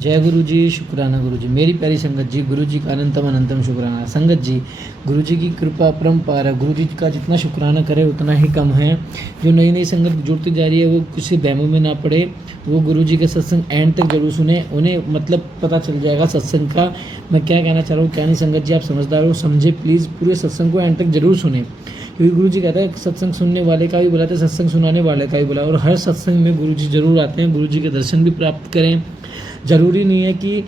जय गुरु जी, शुक्राना गुरु जी। मेरी प्यारी संगत जी, गुरु जी का अनंतम अनंतम शुक्राना। संगत जी, गुरु जी की कृपा अपरंपार है। गुरु जी का जितना शुक्राना करे उतना ही कम है। जो नई नई संगत जुड़ती जा रही है वो किसी बहमों में ना पड़े, वो गुरु जी के सत्संग एंड तक जरूर सुने। उन्हें मतलब पता चल जाएगा सत्संग का मैं क्या कहना चाह रहा हूँ क्या नहीं। संगत जी आप समझदार हो, समझे प्लीज़, पूरे सत्संग को एंड तक जरूर सुने, क्योंकि गुरु जी कहता है सत्संग सुनने वाले का भी बुला है, सत्संग सुनाने वाले का भी बुला। और हर सत्संग में गुरु जी जरूर आते हैं, गुरु जी के दर्शन भी प्राप्त करें। ज़रूरी नहीं है कि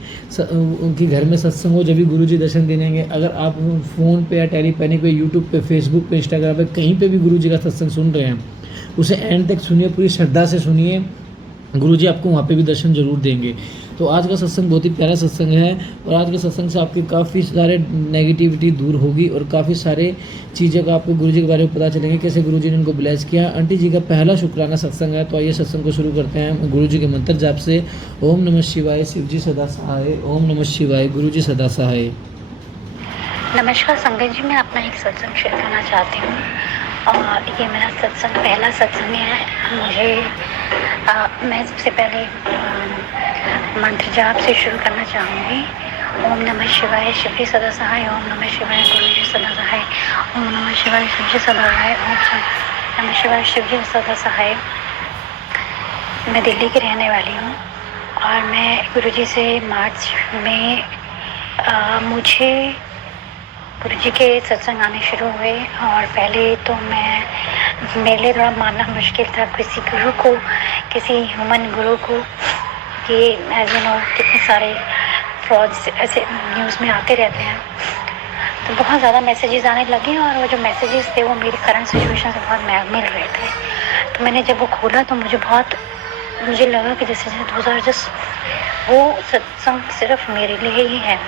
उनके घर में सत्संग हो जब भी गुरु जी दर्शन दे देंगे। अगर आप फ़ोन पे या टेलीपैनिक पे, यूट्यूब पे, फेसबुक पे, इंस्टाग्राम पे, कहीं पे भी गुरु जी का सत्संग सुन रहे हैं, उसे एंड तक सुनिए, पूरी श्रद्धा से सुनिए। गुरु जी आपको वहाँ पे भी दर्शन जरूर देंगे। तो आज का सत्संग बहुत ही प्यारा सत्संग है, और आज के सत्संग से आपकी काफ़ी सारे नेगेटिविटी दूर होगी और काफ़ी सारे चीज़ें का आपको गुरु जी के बारे में पता चलेंगे, कैसे गुरु जी ने उनको ब्लेस किया। आंटी जी का पहला शुक्राना सत्संग है, तो आइए सत्संग को शुरू करते हैं गुरु जी के मंत्र जाप से। ओम नमः शिवाय, शिव जी सदा सहाय। ओम नमः शिवाय, गुरु जी सदा सहाय। नमस्कार संगत जी, मैं अपना एक सत्संग शेयर करना चाहती हूँ, और ये मेरा सत्संग पहला सत्संग है। मैं सबसे पहले मंत्र जाप से शुरू करना चाहूँगी। ओम नमः शिवाय, शिव जी सदा सहाय। ओम नमः शिवाय, गुरु जी सदा सहाय। ओम नमः शिवाय, शिव जी सदा सहाय। ओम नमः शिवाय, शिव जी सदा सहाय। मैं दिल्ली की रहने वाली हूँ, और मैं गुरु जी से मार्च में मुझे गुरु जी के सत्संग आने शुरू हुए। और पहले तो मेरे लिए थोड़ा मानना मुश्किल था किसी गुरु को, किसी ह्यूमन गुरु को, कि एज यू नो कितने सारे फ्रॉड्स ऐसे न्यूज़ में आते रहते हैं। तो बहुत ज़्यादा मैसेजेस आने लगे, और वो जो मैसेजेस थे वो मेरी करंट सिचुएशन से बहुत मिल रहे थे। तो मैंने जब वो खोला तो मुझे लगा कि जैसे वो सत्संग सिर्फ मेरे लिए ही है।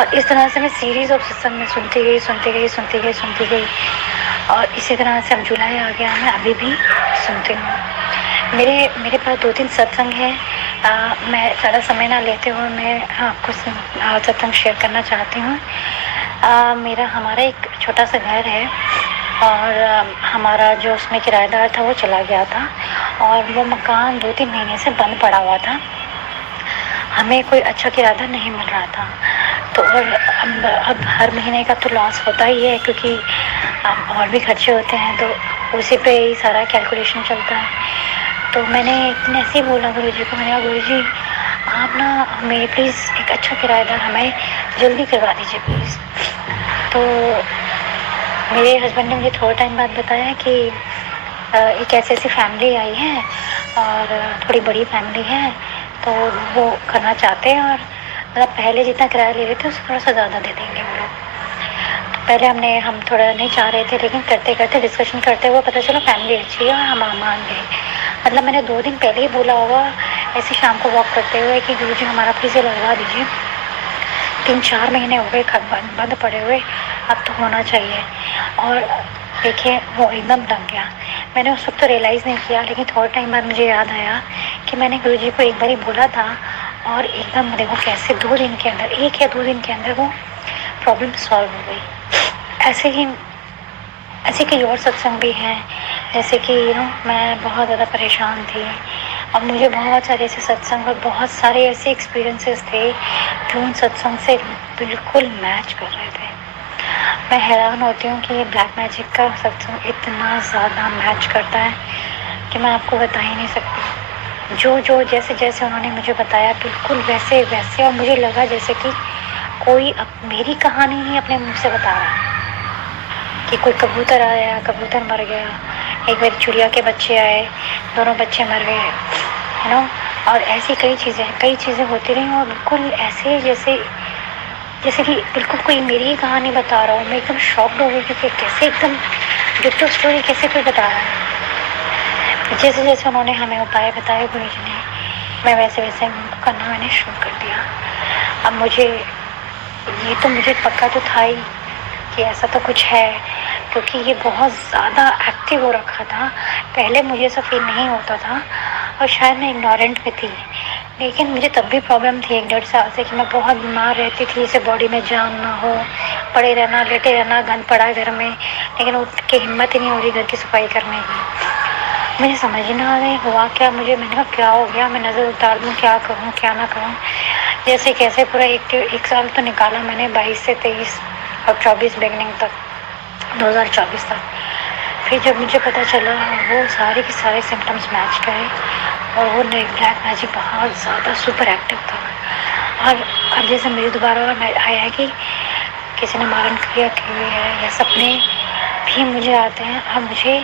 और इस तरह से मैं सीरीज ऑफ सत्संग में सुनती गई, और इसी तरह से अब जुलाई आ गया, मैं अभी भी सुनती हूँ। मेरे पास 2-3 सत्संग है। मैं ज़्यादा समय ना लेते हुए मैं आपको सत्संग शेयर करना चाहती हूँ। हमारा एक छोटा सा घर है, और हमारा जो उसमें किराएदार था वो चला गया था, और वो मकान 2-3 महीने से बंद पड़ा हुआ था। हमें कोई अच्छा किराएदार नहीं मिल रहा था। तो और अब हर महीने का तो लॉस होता ही है, क्योंकि अब और भी खर्चे होते हैं, तो उसी पे ही सारा कैलकुलेशन चलता है। तो मैंने ऐसे ही बोला गुरु जी को, मैंने कहा गुरु जी आप ना हमें प्लीज़ एक अच्छा किराएदार हमें जल्दी करवा दीजिए प्लीज़। तो मेरे हस्बैंड ने मुझे थोड़ा टाइम बाद बताया कि एक ऐसी फैमिली आई है, और थोड़ी बड़ी फैमिली है, तो वो करना चाहते हैं, और मतलब पहले जितना किराया ले रहे थे उससे थोड़ा सा ज़्यादा दे देंगे वो लोग। तो पहले हम थोड़ा नहीं चाह रहे थे, लेकिन करते करते डिस्कशन करते हुए पता चला फैमिली अच्छी है, और हम मान गए। मतलब मैंने 2 दिन पहले ही बोला होगा, ऐसे शाम को वॉक करते हुए, कि गुरु जी हमारा प्लीज़ लगवा दीजिए, 3-4 महीने हो गए बंद पड़े हुए, अब तो होना चाहिए। और देखिए वो एकदम लग गया। मैंने उस वक्त तो रियलाइज़ नहीं किया, लेकिन थोड़ा टाइम बाद मुझे याद आया कि मैंने गुरु जी को एक बार ही बोला था, और एकदम देखो कैसे 2 दिन के अंदर, 1 या 2 दिन के अंदर वो प्रॉब्लम सॉल्व हो गई। ऐसे कई और सत्संग भी हैं, जैसे कि मैं बहुत ज़्यादा परेशान थी, और मुझे बहुत सारे ऐसे सत्संग और बहुत सारे ऐसे एक्सपीरियंसेस थे जो उन सत्संग से बिल्कुल मैच कर रहे थे। मैं हैरान होती हूँ कि ये ब्लैक मैजिक का सत्संग इतना ज़्यादा मैच करता है कि मैं आपको बता ही नहीं सकती। जो जैसे उन्होंने मुझे बताया बिल्कुल वैसे, और मुझे लगा जैसे कि कोई मेरी कहानी ही अपने मुंह से बता रहा है, कि कोई कबूतर आया, कबूतर मर गया, एक बार चिड़िया के बच्चे आए, दोनों बच्चे मर गए, और ऐसी कई चीज़ें होती रही, और बिल्कुल ऐसे जैसे कि बिल्कुल कोई मेरी ही कहानी बता रहा हूँ। मैं एकदम शॉक्ड हो गई कि कैसे एकदम डिट्टो स्टोरी कैसे कोई बता रहा है। जैसे उन्होंने हमें उपाय बताए गुरु जी ने, मैं वैसे करना मैंने शुरू कर दिया। अब मुझे पक्का तो था ही कि ऐसा तो कुछ है, क्योंकि ये बहुत ज़्यादा एक्टिव हो रखा था। पहले मुझे ऐसा फील नहीं होता था, और शायद मैं इग्नोरेंट में थी, लेकिन मुझे तब भी प्रॉब्लम थी 1-1.5 साल से, कि मैं बहुत बीमार रहती थी, इसे बॉडी में जान ना हो, पड़े रहना, लेटे रहना, गंद पड़ा घर में, लेकिन उठ के हिम्मत ही नहीं हो रही घर की सफाई करने की। मुझे समझ ही ना नहीं हुआ क्या, मैंने कहा क्या हो गया, मैं नज़र उतार दूँ, क्या करूँ क्या ना करूँ। जैसे कैसे पूरा एक साल तो निकाला मैंने, 22 से 23 और 24 बिगनिंग तक, 2024 तक। फिर जब मुझे पता चला वो सारे के सारे सिम्टम्स मैच करे और वो ब्लैक मैजिक बहुत ज़्यादा सुपर एक्टिव था। और अब जैसे मेरे दोबारा और आया है कि किसी ने मारण क्रिया की हुई है या सपने भी मुझे आते हैं। अब मुझे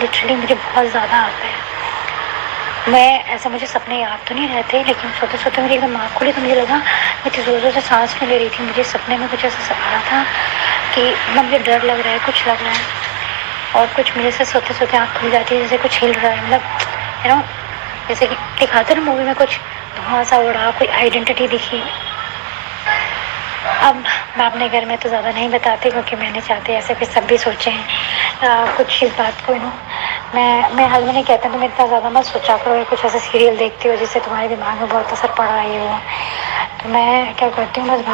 लिटरली मुझे बहुत ज़्यादा आते हैं। मैं ऐसा, मुझे सपने याद तो नहीं रहते, लेकिन सोते सोते मेरी एकदम आँख खुली तो मुझे लगा मैं इतनी ज़ोर ज़ोर से सांस नहीं ले रही थी। मुझे सपने में कुछ ऐसा आ रहा था कि मतलब मुझे डर लग रहा है, कुछ लग रहा है, और कुछ मेरे से सोते सोते आँख खुल जाती है, जैसे कुछ हिल रहा है, मतलब यू नो जैसे कि दिखाते ना मूवी में, कुछ धुआं सा उड़ा, कोई आइडेंटिटी दिखी। अब मैं अपने घर में तो ज़्यादा नहीं बताती क्योंकि मैं नहीं चाहती ऐसे फिर सब भी सोचें कुछ इस बात को, मैं हस्बैंड ही कहते हैं तुम इतना ज़्यादा मत सोचा करो, कुछ ऐसे सीरियल देखती हो जिससे तुम्हारे दिमाग में बहुत असर पड़ रहा है वो। तो मैं क्या करती हूँ, बस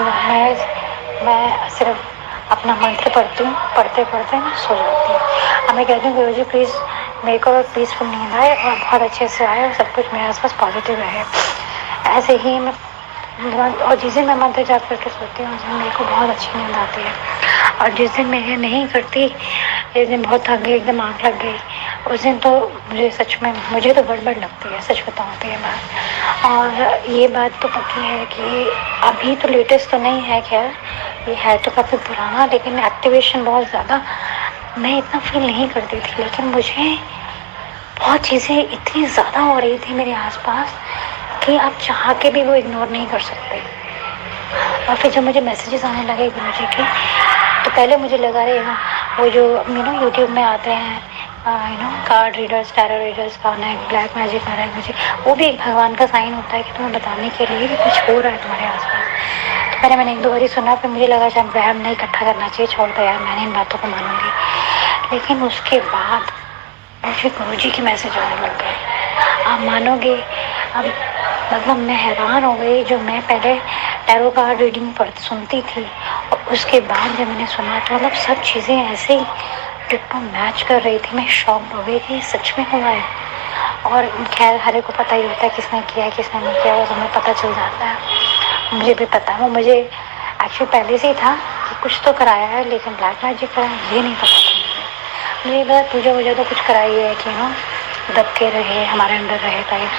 मैं सिर्फ अपना मंत्र पढ़ती हूँ, पढ़ते पढ़ते मैं सो जाती हूँ। अब मैं कहती हूँ गुरु जी प्लीज़ मेरे को पीसफुल नींद आए और बहुत अच्छे से आए और सब कुछ मेरे आसपास पॉजिटिव रहे। ऐसे ही मैं, और जिस दिन मैं मंत्र जाप करके सोती हूँ उस दिन मेरे को बहुत अच्छी नींद आती है। और जिस दिन मैं ये नहीं करती, जिस दिन बहुत थक गई, एकदम आँख लग गई, उस दिन तो मुझे सच में, मुझे तो गड़बड़ लगती है, सच बताऊँ तो ये बात। और ये बात तो पक्की है कि अभी तो लेटेस्ट तो नहीं है, खैर ये है तो काफ़ी पुराना, लेकिन एक्टिवेशन बहुत ज़्यादा मैं इतना फील नहीं करती थी, लेकिन मुझे बहुत चीज़ें इतनी ज़्यादा हो रही थी मेरे आसपास कि आप चाह के भी वो इग्नोर नहीं कर सकते। और फिर जब मुझे मैसेजेस आने लगे गुरु जी के, तो पहले मुझे लगा रहे वो जो यूट्यूब में आते हैं कार्ड रीडर्स, टैरो रीडर्स का ना ब्लैक मैजिक आ रहा है मुझे, वो भी एक भगवान का साइन होता है कि तुम्हें बताने के लिए कि कुछ हो रहा है तुम्हारे आसपास। तो पहले मैंने एक दो बारी सुना, फिर मुझे लगा शायद वहम नहीं इकट्ठा करना चाहिए, छोड़ दो यार, मैंने इन बातों को मानूंगी। लेकिन उसके बाद मुझे गुरु जी के मैसेज आने लग गए, आप मानोगे। अब मतलब मैं हैरान हो गई, जो मैं पहले टैरो कार्ड रीडिंग सुनती थी और उसके बाद जब मैंने सुना तो मतलब सब चीज़ें ऐसे ही डिट्टो मैच कर रही थी। मैं शॉक्ड हो गई कि ये सच में हुआ है। और खैर हर एक को पता ही होता है किसने किया है किसने नहीं किया, वो हमें पता चल जाता है। मुझे भी पता है, वो मुझे एक्चुअली पहले से ही था कि कुछ तो कराया है, लेकिन ब्लैक मैजिक कराया ये नहीं पता था मुझे। मुझे पूजा वूजा तो कुछ कराई है कि दब के रहे, हमारे अंदर रहे टाइप।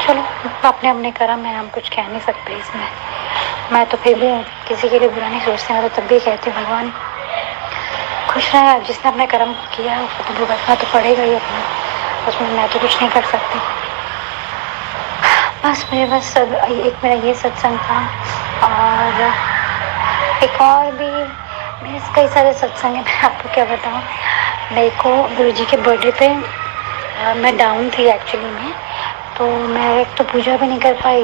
चलो अपने अपने कर्म है, हम कुछ कह नहीं सकते इसमें। मैं तो फिर भी किसी के लिए बुरा नहीं सोचती, मैं तो तब भी कहती हूँ भगवान खुश रहे। अब जिसने अपने कर्म किया है उसको तो भुगतना तो पड़ेगा ही अपना, उसमें मैं तो कुछ नहीं कर सकती। बस मुझे बस एक मेरा ये सत्संग था, और एक और भी मेरे कई सारे सत्संग हैं। मैं आपको क्या बताऊँ, मेरे को गुरु जी के बर्थडे पे मैं डाउन थी एक्चुअली में, तो मैं एक तो पूजा भी नहीं कर पाई,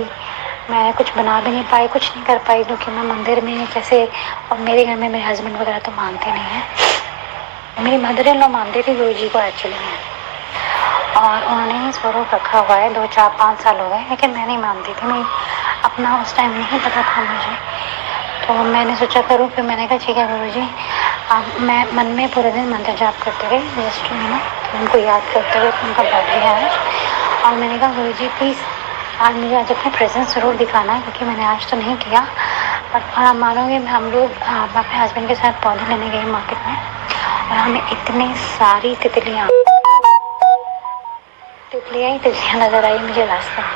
मैं कुछ बना भी नहीं पाई, कुछ नहीं कर पाई, क्योंकि मैं मंदिर में कैसे, और मेरे घर में मेरे हस्बैंड वगैरह तो मानते नहीं हैं। मेरी मदर इन लॉ मानती थी गुरु जी को एक्चुअली में, और उन्होंने ही स्वरूप रखा हुआ है, 2 4 5 साल हो गए, लेकिन मैं नहीं मानती थी। मैं अपना उस टाइम नहीं पता था मुझे, तो मैंने सोचा करूँ। फिर मैंने कहा ठीक है गुरु जी, मैं मन में पूरे दिन मंत्र जाप करते रहे, जस्ट उनको याद करते हुए उनका बर्थडे है आज। और मैंने कहा गुरु जी प्लीज़ आज मुझे आज अपने प्रेजेंस ज़रूर दिखाना है, क्योंकि मैंने आज तो नहीं किया। और आप मानोगे, हम लोग अपने हस्बैंड के साथ पौधे लेने गए मार्केट में, और हमें इतनी सारी तितलियाँ ही तितलियाँ नज़र आई मुझे रास्ते में।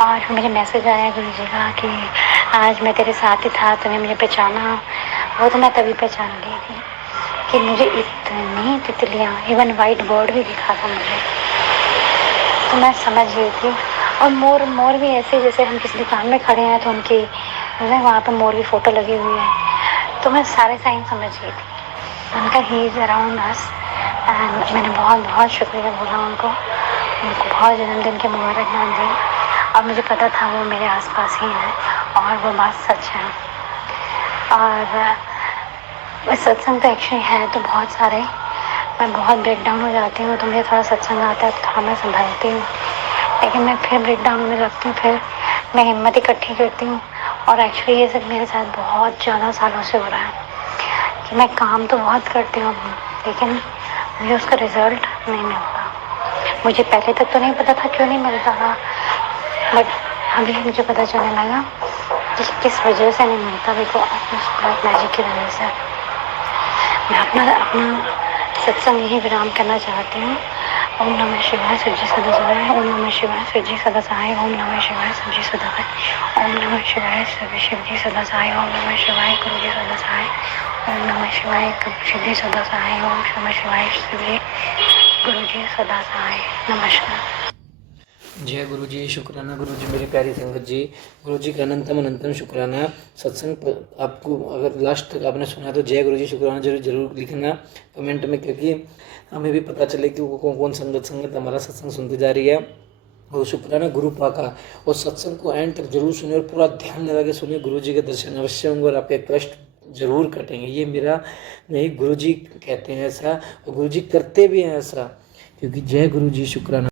और फिर मुझे मैसेज आया गुरु जी का कि आज मैं तेरे साथ ही था, तूने मुझे पहचाना। वो तो मैं तभी पहचान गई थी कि मुझे इतनी तितलियाँ, इवन वाइट बर्ड भी दिखा था मुझे, तो मैं समझ गई थी। और मोर भी ऐसे, जैसे हम किसी दुकान में खड़े हैं तो उनकी वहाँ पर मोर की फ़ोटो लगी हुई है, तो मैं सारे साइन समझ गई थी उनका, he is around us. And मैंने बहुत बहुत शुक्रिया बोला उनको बहुत जन्मदिन के मुबारकबाद दी, और मुझे पता था वो मेरे आसपास ही हैं, और वो बात सच है। और सत्संग तो एक्चुअली है तो बहुत सारे, मैं बहुत ब्रेक डाउन हो जाती हूँ, तो मुझे थोड़ा सत्संग आता है तो थोड़ा मैं संभालती हूँ, लेकिन मैं फिर ब्रेक डाउन होने लगती हूँ, फिर मैं हिम्मत इकट्ठी करती हूँ। और एक्चुअली ये सब मेरे साथ बहुत ज़्यादा सालों से हो रहा है कि मैं काम तो बहुत करती हूँ, लेकिन मुझे उसका रिजल्ट नहीं मिलता। मुझे पहले तक तो नहीं पता था क्यों नहीं मिलता था, बट अभी मुझे पता चलने लगा कि किस वजह से नहीं मिलता। बिकॉज ब्लैक मैजिक की वजह से। मैं अपना सत्संग यही विराम करना चाहती हूँ। ओम नमः शिवाय, सच्ची सदा शिवाय। ओम नमः शिवाय, सच्ची सदा साई। ओम नमः शिवाय, सच्ची सदा साई। ओम नमः शिवाय, शिवजी सदा साई। ओम नमः शिवाय, गुरुजी सदा साई। ओम नमः शिवाय, शिवजी सदा साई। ओम नमः शिवाय, शिवजी गुरुजी सदा साई। नमस्कार। जय गुरु जी, शुक्राना गुरु जी, मेरी प्यारी संगत जी। गुरु जी का अनंतम अनंतम शुक्राना। सत्संग आपको अगर लास्ट तक आपने सुना तो जय गुरु जी शुक्राना जरूर लिखना कमेंट में, क्योंकि हमें भी पता चले कि वो कौन संगत हमारा सत्संग सुनती जा रही है। और शुक्राना गुरु पाका। और सत्संग को एंड तक जरूर सुनिए और पूरा ध्यान लगा के सुनिए। गुरु जी के दर्शन अवश्य होंगे और आपके कष्ट जरूर कटेंगे। ये मेरा नहीं, गुरु जी कहते हैं ऐसा और गुरु जी करते भी हैं ऐसा, क्योंकि जय गुरु जी शुक्राना।